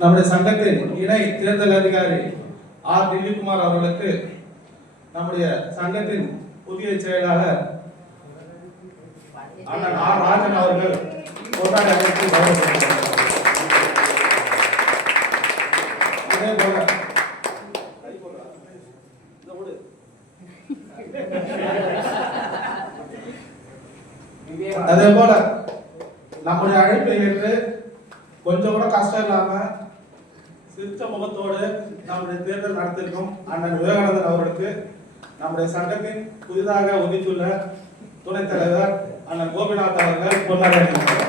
நம்முடைய சங்கத்தின் இணை தேர்தல் அதிகாரி ஆர் திலீப்குமார் அவர்களுக்கு நம்முடைய சங்கத்தின் புதிய செயலாளர் அண்ணன் ஆர் ராஜன் அவர்கள் கொண்டாடி அழைத்து கௌரவப்படுத்தினார். அதே போல நம்முடைய அழைப்பை ஏற்று கொஞ்சம் கூட கஷ்டம் இல்லாம சிரிச்ச முகத்தோடு நம்முடைய தேர்தல் நடத்திருக்கும் அண்ணன் விவேகானந்தன் அவர்களுக்கு நம்முடைய சங்கத்தின் புதிதாக ஒதுக்கியுள்ள துணைத் தலைவர் அண்ணன் கோபிநாத் அவர்கள் கொண்டாடி அளித்தார்.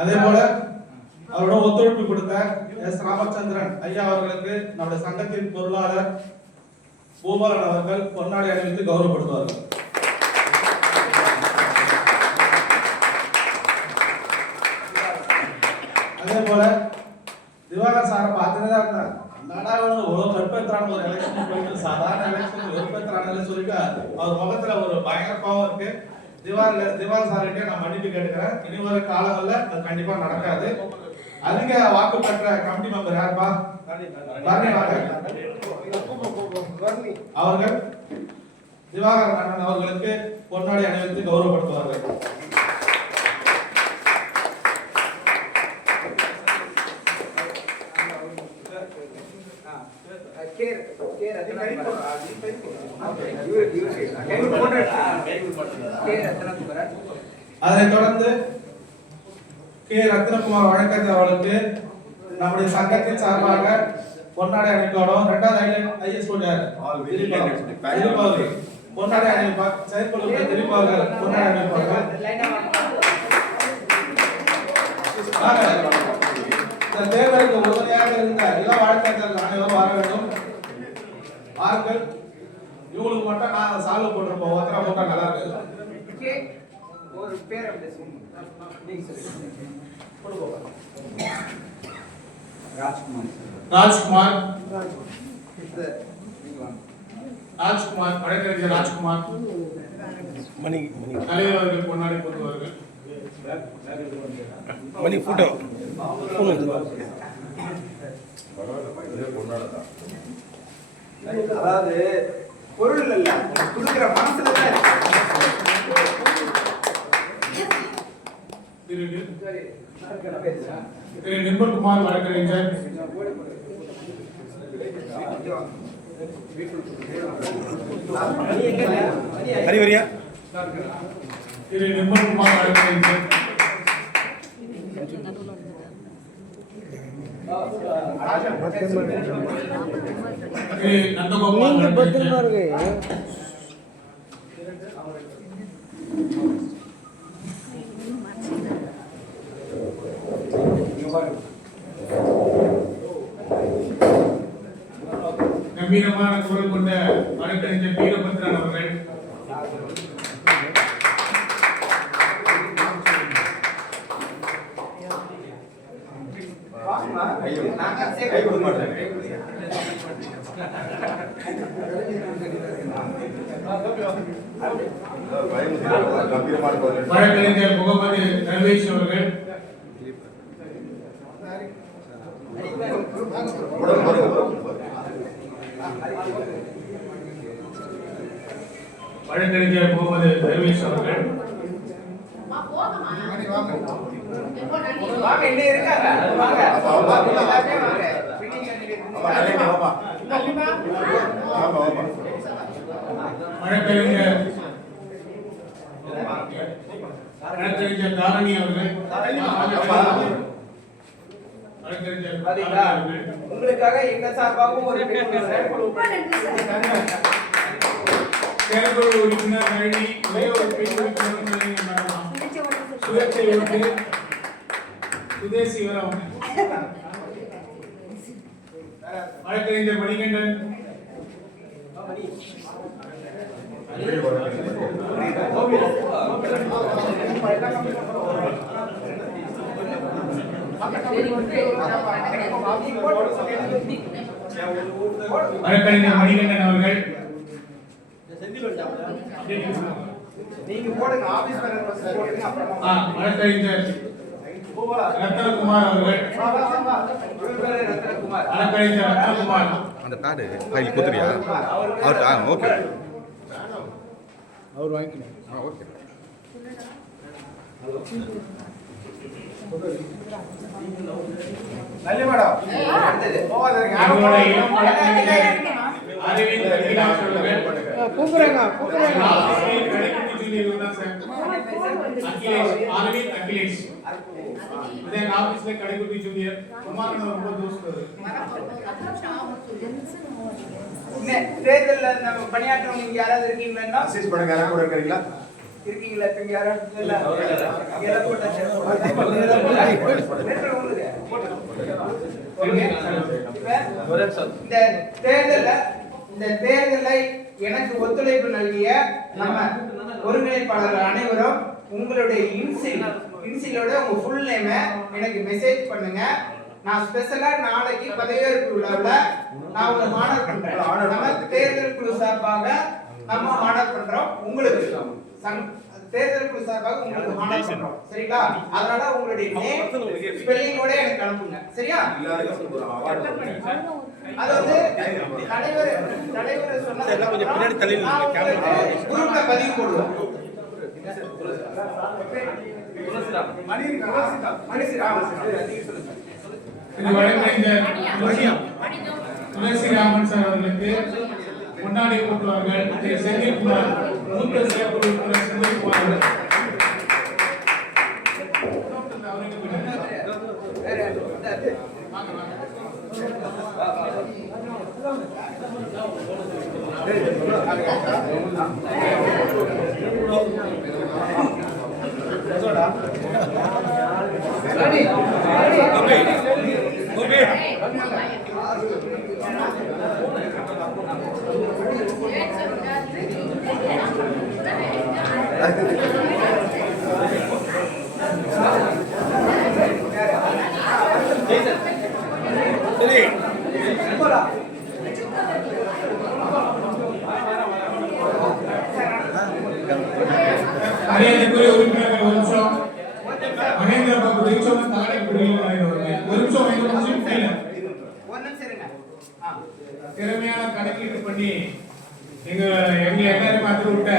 அதே போல அவரோட ஒத்துழைப்பு கொடுத்த எஸ் ராமச்சந்திரன் ஐயா அவர்களுக்கு நம்முடைய சங்கத்தின் பொருளாளர் பூபாலன் அவர்கள் பொன்னாடை அணிவித்து கௌரவப்படுத்துவார்கள். அதே போல திவாகர் சாரை பார்த்துதான் இருந்தார். அவ்வளவு கற்பேற்றான ஒரு எலெக்ஷன் போயிட்டு சாதாரண எலெக்ஷன் வெறுப்பேற்றான சொல்லிட்டு அவர் முகத்துல ஒரு பயங்கரப்பாவும் இருக்கு. திவாகர் சார்கிட்ட நான் மன்னிப்பு கேட்டுக்கிறேன். இனி வர காலங்கள்ல அது கண்டிப்பா நடக்காது. அதிக வாக்கு பெற்ற கமிட்டி மெம்பர் யாருப்பா? அவர்கள் திவாகர் அண்ணன் அவர்களுக்கு பொன்னாடை அணிவித்து கௌரவப்படுத்துவார்கள். அதனைத் தொடர்ந்து கே ரத்னகுமார் வழக்கறிஞர் அவர்களுக்கு நம்முடைய சங்கத்தின் சார்பாக பொன்னாடை அணிவிக்கப்படும். இரண்டாவது ஐஎஸ் பொன்னாடை அணிவிப்பார். செயற்குழு திலீபார்கள் பொன்னாடை அணிவிப்பார்கள். இந்த தேர்தலுக்கு உறுதுணையாக இருந்த எல்லா வழக்கறிஞர்கள் அனைவரும் வர வேண்டும். ஆட்கள் இவங்களுக்கு மட்டும் நான் சால்வ் போட்டிருப்போம். ஒத்தரா போட்டா நல்லா இருக்கு. ஒரு பேர் ராஜ்குமார் வழக்கறிஞர் ராஜ்குமார் தலைவர் அவர்கள் கொண்டாடி போட்டுவார்கள். மணி போட்டோ அதாவது பொருள் இல்ல கொடுக்கிற மனசுல திரு நிர்மல்குமார் வழக்கறிஞர் ஹரிவரியா திரு நிர்மல்குமார் வழக்கறிஞர் நந்தகோபால் கம்பீரமான குரல் கொண்ட வழக்கறிஞர் வீரபத்ரன் அவர்கள், வழக்கறிஞர் முகமது நர்வேஷ் அவர்கள், வழக்கறிஞர் முகமது தர்வேஷ் அவர்கள், வழக்கறிஞர் தாரணி அவர்கள், உங்களுக்காக எங்க சார்பாகவும் ஒரு செயற்குழு உறுப்பினர் வழி ஒரே ஒரு பெண் உறுப்பினர் சுயேட்சை ஓட்டு சுதேசி வரம் வழக்கறிஞர் மணிகண்டன், வழக்கறிஞர் மணிகண்டன் அவர்கள், நீங்க போடுங்க ஆபீஸ் மேல போடுங்க அப்புறமா வழக்கறிஞர் ரத்னகுமார் அவர்கள் வழக்கறிஞர் ரத்னகுமார் அந்த பேடு ஃபைல் கொடுத்துறியா அவர் ஓகே அவர் வாங்கிக்கணும். ஓகே நல்ல மேடம் அடுத்தது எங்களுடைய வழக்கறிஞர் அரவிந்த் அகிலாஷ் அவர்கள் கூப்பிடுறாங்க அரவிந்த் அகிலேஷ் அதே ஆபீஸ்ல கடைக்குட்டி ஜூனியர் குமாரன் ரொம்ப தோஸ்து தேர்தல்ல நம்ம பணியாற்றவங்க இங்க யாராவது இருக்கீங்களா அசிஸ்ட் பண்ணுங்க யாராவது கூட இருக்கீங்களா இருக்கீங்களா இப்ப யாராவது இல்ல இந்த தேர்தலை எனக்கு ஒத்துழைப்பு நல்கிய நம்ம ஒருங்கிணைப்பாளர்கள் அனைவரும் உங்களுடைய இன்சிலோட உங்க ஃபுல் நேம எனக்கு மெசேஜ் பண்ணுங்க. நான் ஸ்பெஷலா நாளைக்கு பதவியேற்பு விழாவுல நான் உங்களை ஆனர் பண்றேன். நம்ம தேர்தல் குழு சார்பாக நம்ம ஆனர் பண்றோம். உங்களுக்கு தேர்தல் குழு சார்பாக உங்களுக்கு ஆனர் பண்றோம். சரிங்களா? அதனால உங்களுடைய நேம் ஸ்பெல்லிங்கோட எனக்கு அனுப்புங்க. சரியா? அது வந்து தலைவர் சொன்னது கொஞ்சம் பின்னாடி தள்ளி குரூப்ல பதிவு போடுவோம். துளசிராமன் சார் அவர்களுக்கு முன்னாடி கூட்டுவார்கள். செந்தில்குமார் மூத்த செயற்குழு உறுப்பினர் செந்தில்குமார் அவர்கள் மரியாதைக்குரிய உறுப்பினர்கள் ஒரு நிமிஷம் மகேந்திர பாபு தெய்வம் தாடை புரியுங்க ஒரு நிமிஷம் திறமையான கணக்கீடு பண்ணி எங்க எல்லாரும் பார்த்து விட்ட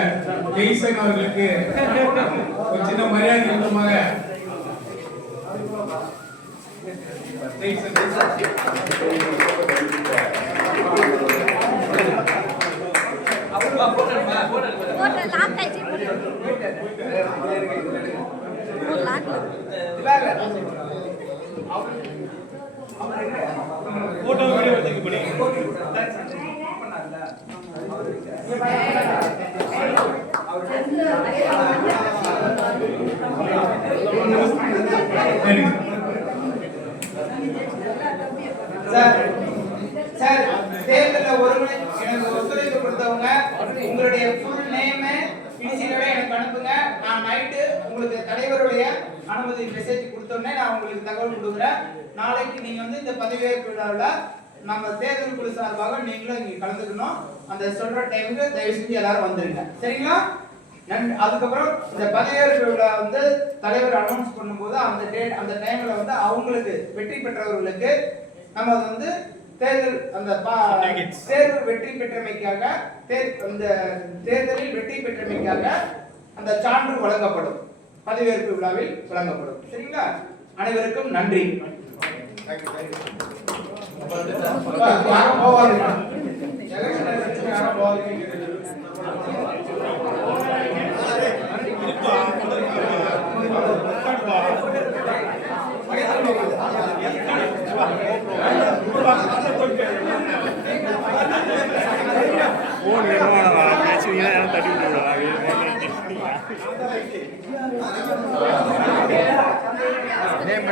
ஜெய்சன் அவர்களுக்கு ஒரு சின்ன மரியாதை நிமித்தமாக போட்டோ வீடியோ எடுத்து பண்ணி சார் தேர்தல்ல ஒருமுறை எனக்கு ஒத்துழைப்பு கொடுத்தவங்க உங்களுடைய ஃபுல் நேம் இனிஷியலோட எனக்கு அனுப்புங்க. நான் நைட்டு உங்களுக்கு தலைவருடைய அனுமதி மெசேஜ் கொடுத்தோன்னே நான் உங்களுக்கு தகவல் கொடுக்குறேன். நாளைக்கு நீங்க வந்து இந்த பதவியேற்பு விழாவில் நம்ம தேர்தல் குழு சார்பாக நீங்களும் இங்க கலந்துக்கணும். அந்த சொல்ற டைமுக்கு தயவு செஞ்சு எல்லாரும் வந்துருங்க. சரிங்களா? அதுக்கப்புறம் இந்த பதவியேற்பு விழா வந்து தலைவர் அனௌன்ஸ் பண்ணும்போது அந்த டைம்ல வந்து அவங்களுக்கு வெற்றி பெற்றவர்களுக்கு நம்ம வந்து தேர்தல் அந்த தேர்வு வெற்றி பெற்றமைக்காக அந்த தேர்தலில் வெற்றி பெற்றமைக்காக அந்த சான்று வழங்கப்படும். பதவியேற்பு விழாவில் வழங்கப்படும். சரிங்களா? அனைவருக்கும் நன்றி. நேம்